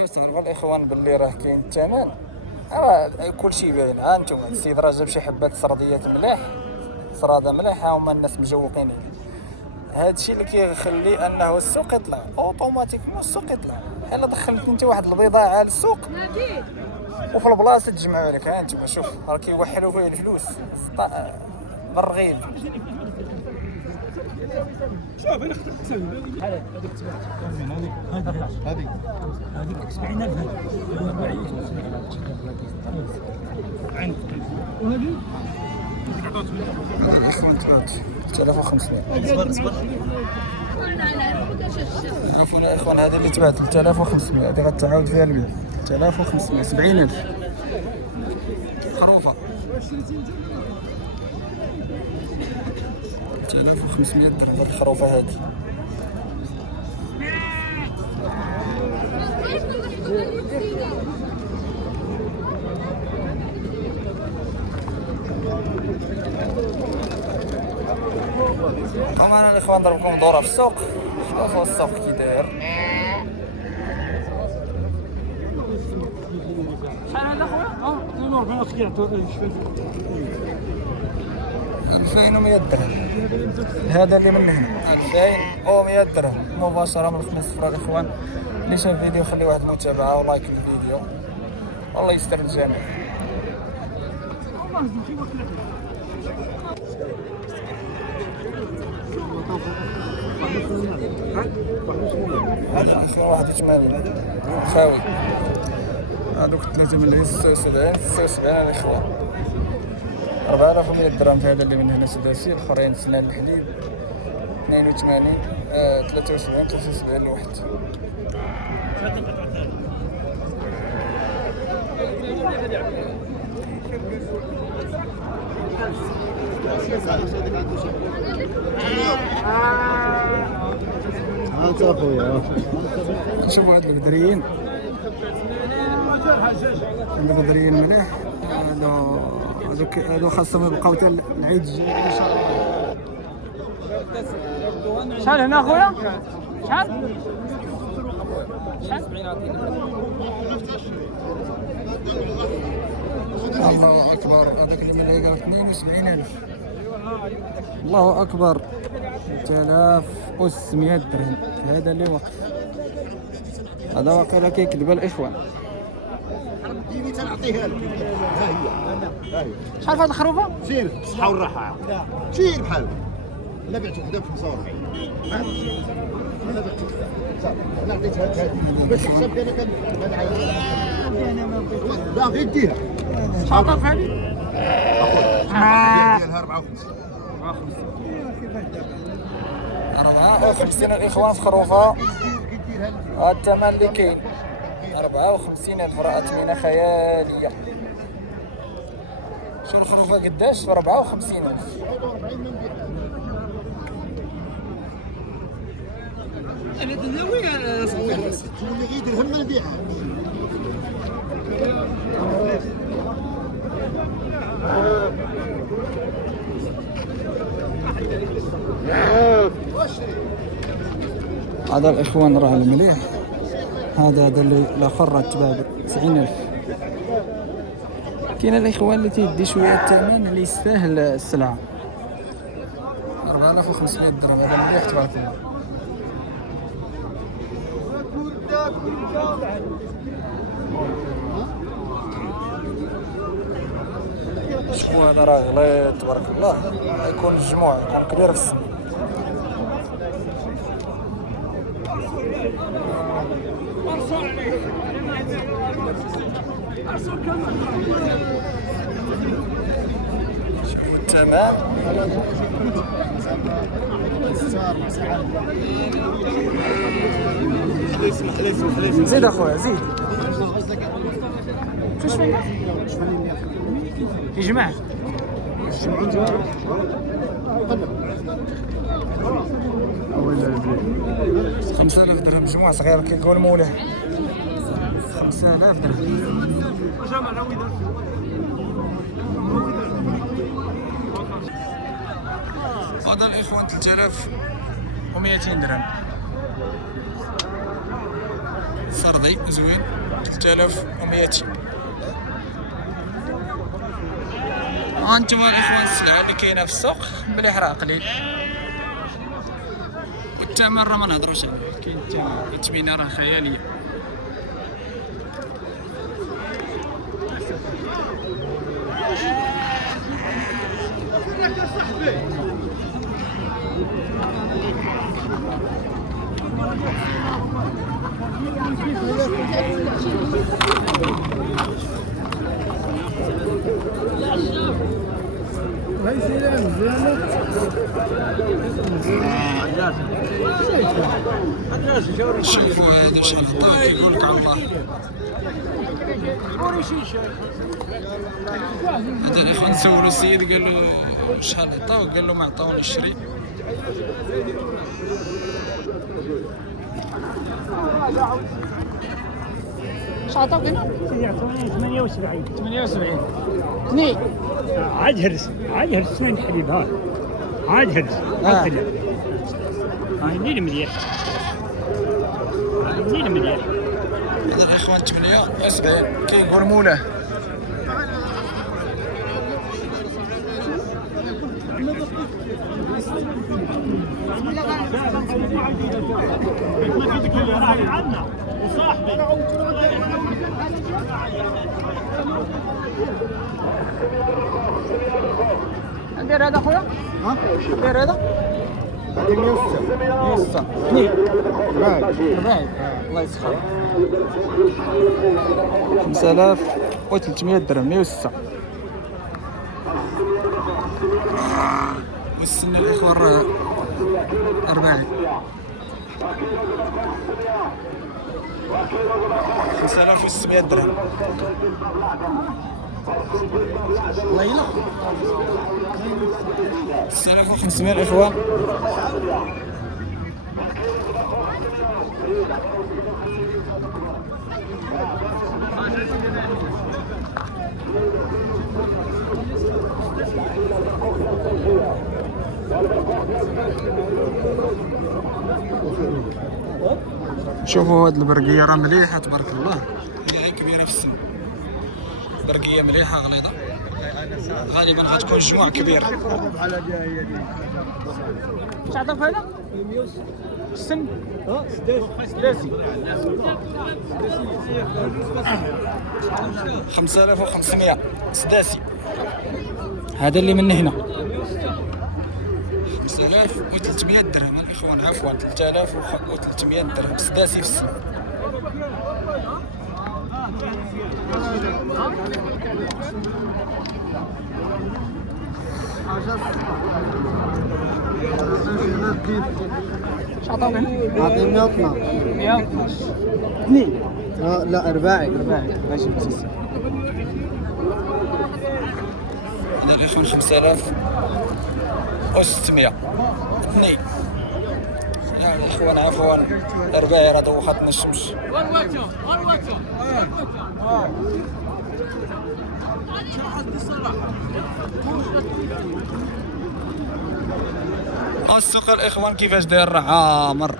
باش تعرفوا الاخوان باللي راه كاين الثمن، كلشي باين. ها انتم السيد راه جاب شي حبات سرديات ملاح، سراده ملاح، ها هما الناس مجوقين عليه. هادشي اللي كيخلي انه السوق يطلع اوتوماتيكمون. السوق يطلع الا دخلت انت واحد البضاعه للسوق وفي البلاصه تجمعوا عليك. ها انتم شوف راه كيوحلوا فيه الفلوس بالرغيف. شوف انا اخترت هذيك هذيك 70000 عندك وهذه الاخوان 3500. اصبر عفوا يا اخوان، هذه اللي تباع 3500، هذه غتعاود فيها البيع 3500. 70000 خروفه 3500 درهم هذه الخروفه هذه. انا الاخوان ضربكم دوره في السوق، شوفوا السوق كي داير. شحال هذا خويا؟ 42 كيعطيو 2100 درهم هذا اللي من هنا. 2100 درهم مباشره من الخميس صفر. الاخوان اللي شاف الفيديو خلي واحد المتابعه ولايك للفيديو، والله يستر الجميع. هذا 81 خاوي. هذوك 3 ملايين 76 الاخوان. 4100 درهم في هذا اللي من هنا سداسي. الاخرين سنان الحليب 82 73 الواحد. هاك اخويا شوفوا هاد القدريين، القدريين مليح. هادو خاصهم يبقاو حتى العيد الجاي ان شاء الله. شحال هنا اخويا؟ شحال؟ الله اكبر. هذاك اللي مليح قال 72000. الله اكبر. 3600 درهم هذا اللي وقف. هذا واقيلا كيكذب الاخوان. ديني تنعطيها لك. ها هي شحال في هاد الخروفه؟ سير بالصحه والراحه. سير بحال الا بعت وحده ب 45. انا بعت صافي انا عطيتها لك هذه باش تحسب انا كنعاود. لا غير ديها. شحال طاف هذه؟ ديالها 54. 54 الاخوان في خروفه. هذا الثمن اللي كاين 54,000. راه اثمنه خياليه. شو الخروفه قداش في 54,000؟ انا دنيوي يا صاحبي اللي غير درهم نبيعها. هذا الاخوان راه المليح. هذا اللي الاخر تباع ب 90,000. كاين الاخوان اللي تيدي شويه الثمن اللي يستاهل السلعه. 4500 درهم هذا مليح تبارك الله. شكون هذا راه غليظ تبارك الله. يكون الجموع يكون كبير في السن. شوفوا الثمن. زيد اخويا زيد. فاش فين؟ في جماعة 5000 درهم مجموعة صغيرة كيقول مولاه. 5000 درهم. هذا الاخوان 3200 درهم. سردي زوين 3200. هانتوما الاخوان السلعه اللي كاينه في السوق بلي حرا قليل، والثمن راه ما نهضروش عليه، كاين الثمن الثمينه راه خياليه. شوفوا هذا شحال عطاه كيقول لك على الله. هذا الاخوان سولوا السيد قال له شحال عطاه، قال له ما عطاونيش الشري. اش عطاك هنا؟ 78 78 اثنين. عاد هرس من الحليب ها، عاد هرس هاي ندير مليح، ندير مليح. هذا الاخوان 78 كيقول مولاه. ندير هذا خويا؟ ها؟ ندير هذا؟ 106 اثنين. باهي. الله يسخر. 5300 درهم 106. والسنة الاخوان راه 40. 5600 درهم. الله يلا. 6500 الاخوان. شوفوا هاد البرقية راه مليحة تبارك الله، هي كبيرة في السن، برقية مليحة غليظة، غالبا غتكون جموع كبير. اش عطاك هذا؟ السن؟ 5500 سداسي. هذا اللي من هنا 5300 درهم الاخوان، عفوا 3300 درهم سداسي في السن. اش عطاك هنا؟ عطي 112. 112 اثنين. لا رباعي. ماشي مسيسي. هذا الاخوان 5600 اثنين. يا الاخوان عفوا الرباعي راه دوختنا الشمس. السوق الاخوان كيفاش داير؟ عامر.